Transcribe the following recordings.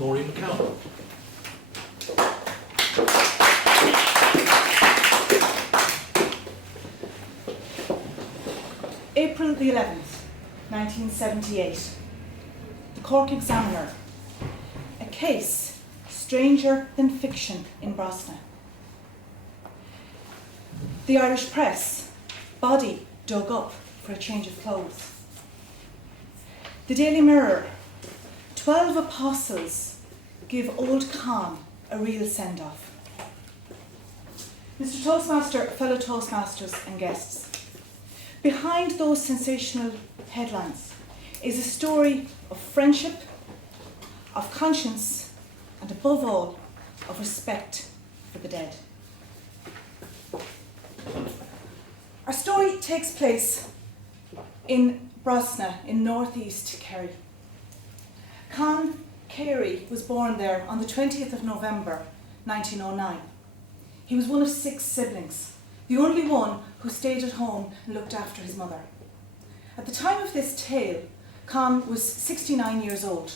Maureen McCowen. April the 11th, 1978. The Cork Examiner. A case stranger than fiction in Brosna. The Irish Press. Body dug up for a change of clothes. The Daily Mirror. 12 apostles give old Con a real send-off. Mr. Toastmaster, fellow Toastmasters and guests, behind those sensational headlines is a story of friendship, of conscience, and above all, of respect for the dead. Our story takes place in Brosna in northeast Kerry. Con Carey was born there on the 20th of November 1909. He was one of 6 siblings, the only one who stayed at home and looked after his mother. At the time of this tale, Con was 69 years old.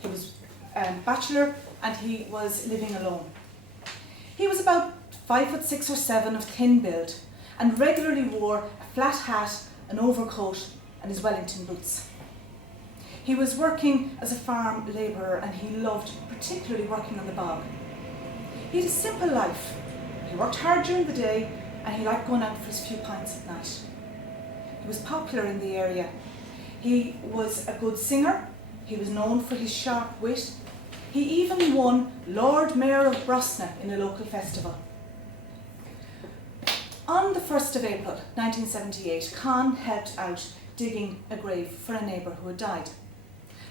He was a bachelor and he was living alone. He was about 5'6" or 7" of thin build and regularly wore a flat hat, an overcoat and his Wellington boots. He was working as a farm labourer and he loved particularly working on the bog. He had a simple life. He worked hard during the day and he liked going out for his few pints at night. He was popular in the area. He was a good singer. He was known for his sharp wit. He even won Lord Mayor of Brosna in a local festival. On the 1st of April 1978, Con helped out digging a grave for a neighbour who had died.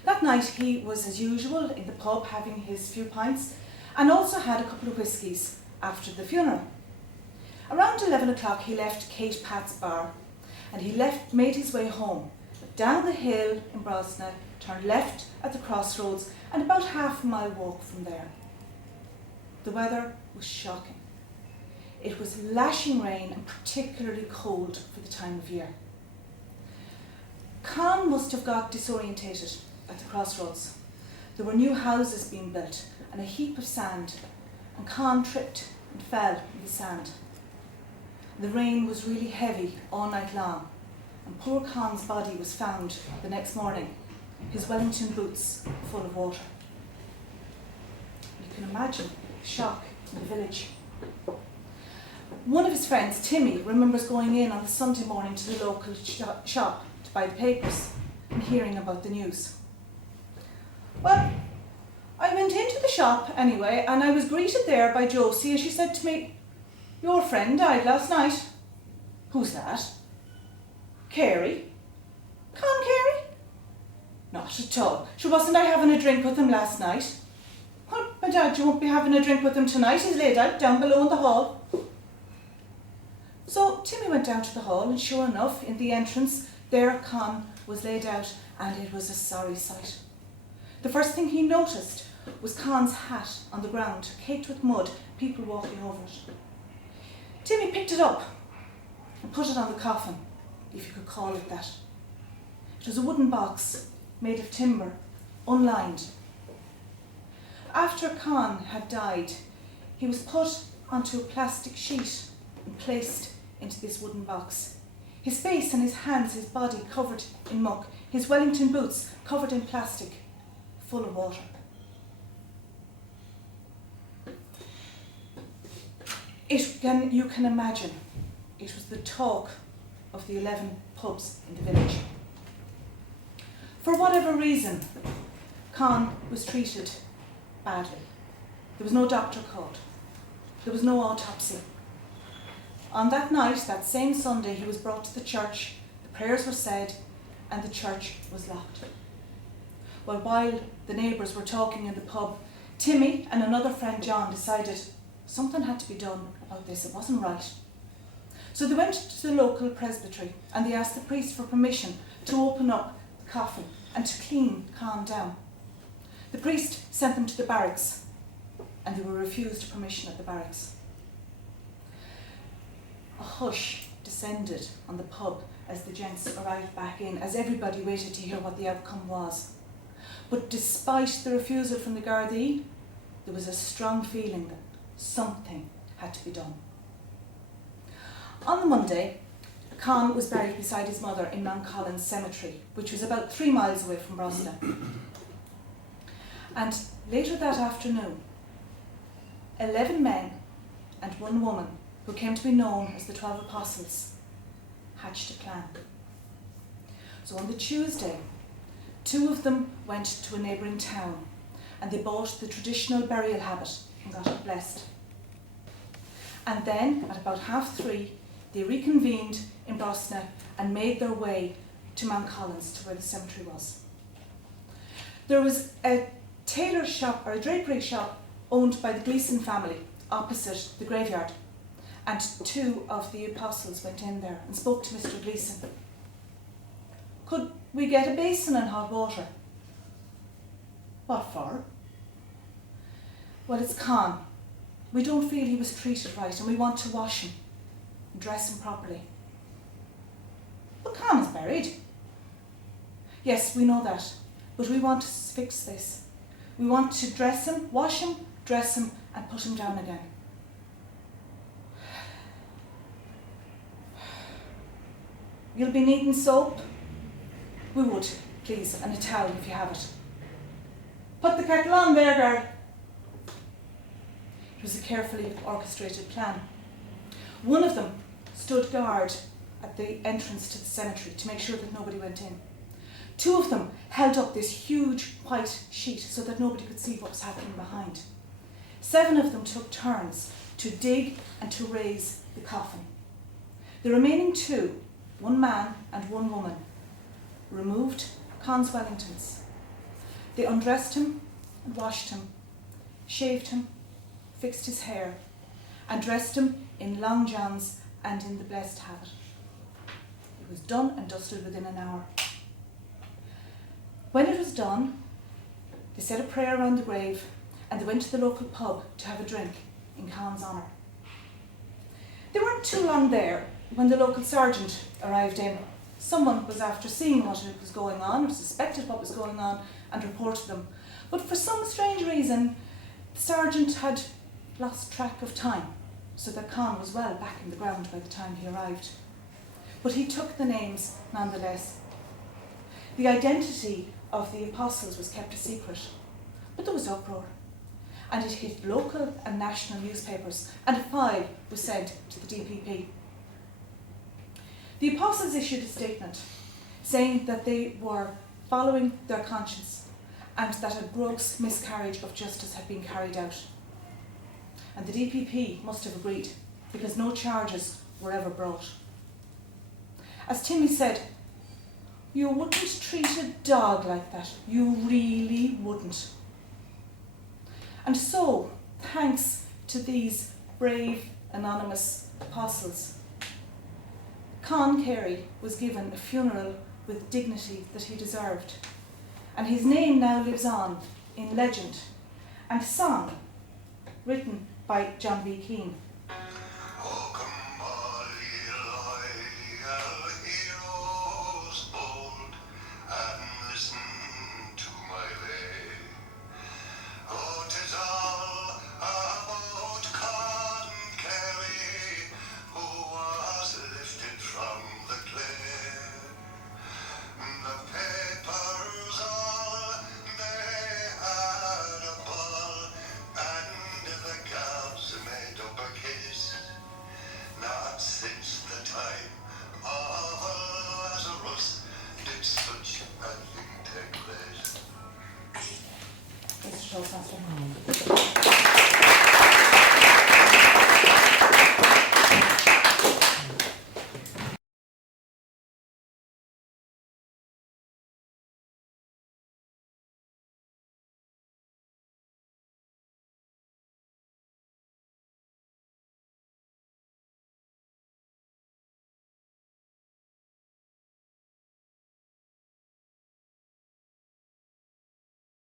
That night he was, as usual, in the pub having his few pints and also had a couple of whiskies after the funeral. Around 11 o'clock he left Kate Pat's bar and he made his way home, down the hill in Brosna, turned left at the crossroads and about half a mile walk from there. The weather was shocking. It was lashing rain and particularly cold for the time of year. Con must have got disorientated at the crossroads. There were new houses being built and a heap of sand, and Con tripped and fell in the sand. The rain was really heavy all night long, and poor Con's body was found the next morning, his Wellington boots full of water. You can imagine the shock in the village. One of his friends, Timmy, remembers going in on the Sunday morning to the local shop to buy the papers and hearing about the news. Well, I went into the shop anyway and I was greeted there by Josie and she said to me, "Your friend died last night." "Who's that?" "Carey." "Con Carey?" "Not at all. Sure, wasn't I having a drink with him last night?" "Well, my dad, you won't be having a drink with him tonight. He's laid out down below in the hall." So Timmy went down to the hall and sure enough, in the entrance, there Con was laid out and it was a sorry sight. The first thing he noticed was Con's hat on the ground, caked with mud, people walking over it. Timmy picked it up and put it on the coffin, if you could call it that. It was a wooden box made of timber, unlined. After Con had died, he was put onto a plastic sheet and placed into this wooden box. His face and his hands, his body covered in muck, his Wellington boots covered in plastic, full of water. You can imagine, it was the talk of the 11 pubs in the village. For whatever reason, Con was treated badly. There was no doctor called. There was no autopsy. On that night, that same Sunday, he was brought to the church, the prayers were said, and the church was locked. Well, while the neighbours were talking in the pub, Timmy and another friend, John, decided something had to be done about this. It wasn't right. So they went to the local presbytery and they asked the priest for permission to open up the coffin and to clean Con down. The priest sent them to the barracks and they were refused permission at the barracks. A hush descended on the pub as the gents arrived back in, as everybody waited to hear what the outcome was. But despite the refusal from the Gardaí, there was a strong feeling that something had to be done. On the Monday, Con was buried beside his mother in Mount Collins Cemetery, which was about 3 miles away from Brosna. And later that afternoon, 11 men and 1 woman, who came to be known as the 12 Apostles, hatched a plan. So on the Tuesday, 2 of them went to a neighbouring town and they bought the traditional burial habit and got it blessed. And then, at about 3:30, they reconvened in Brosna and made their way to Mount Collins, to where the cemetery was. There was a tailor shop, or a drapery shop, owned by the Gleason family opposite the graveyard, and 2 of the apostles went in there and spoke to Mr. Gleason. "Could we get a basin and hot water?" "What for?" "Well, it's Con. We don't feel he was treated right and we want to wash him and dress him properly." "But Con is buried." "Yes, we know that, but we want to fix this. We want to dress him, wash him, dress him and put him down again." "You'll be needing soap?" "We would, please, and a towel if you have it." "Put the kettle on there, girl." It was a carefully orchestrated plan. One of them stood guard at the entrance to the cemetery to make sure that nobody went in. 2 of them held up this huge white sheet so that nobody could see what was happening behind. 7 of them took turns to dig and to raise the coffin. The remaining 2, 1 man and 1 woman, removed Con's Wellingtons. They undressed him and washed him, shaved him, fixed his hair, and dressed him in long johns and in the blessed habit. It was done and dusted within an hour. When it was done, they said a prayer around the grave and they went to the local pub to have a drink in Con's honour. They weren't too long there when the local sergeant arrived in. Someone was after seeing what was going on, or suspected what was going on, and reported them. But for some strange reason, the sergeant had lost track of time, so that Con was well back in the ground by the time he arrived. But he took the names nonetheless. The identity of the apostles was kept a secret, but there was uproar, and it hit local and national newspapers, and a file was sent to the DPP. The apostles issued a statement saying that they were following their conscience and that a gross miscarriage of justice had been carried out. And the DPP must have agreed, because no charges were ever brought. As Timmy said, "You wouldn't treat a dog like that. You really wouldn't." And so, thanks to these brave, anonymous apostles, Con Carey was given a funeral with dignity that he deserved. And his name now lives on in legend and song written by John B. Keane. Oh, come all ye loyal heroes bold, and listen to my lay. Oh, 'tis all about Con Carey, who was lifted from the clay. The papers all they had a ball, and the gals made up a case. Not since the time of Lazarus did such a thing take place. Mr. Toastmaster.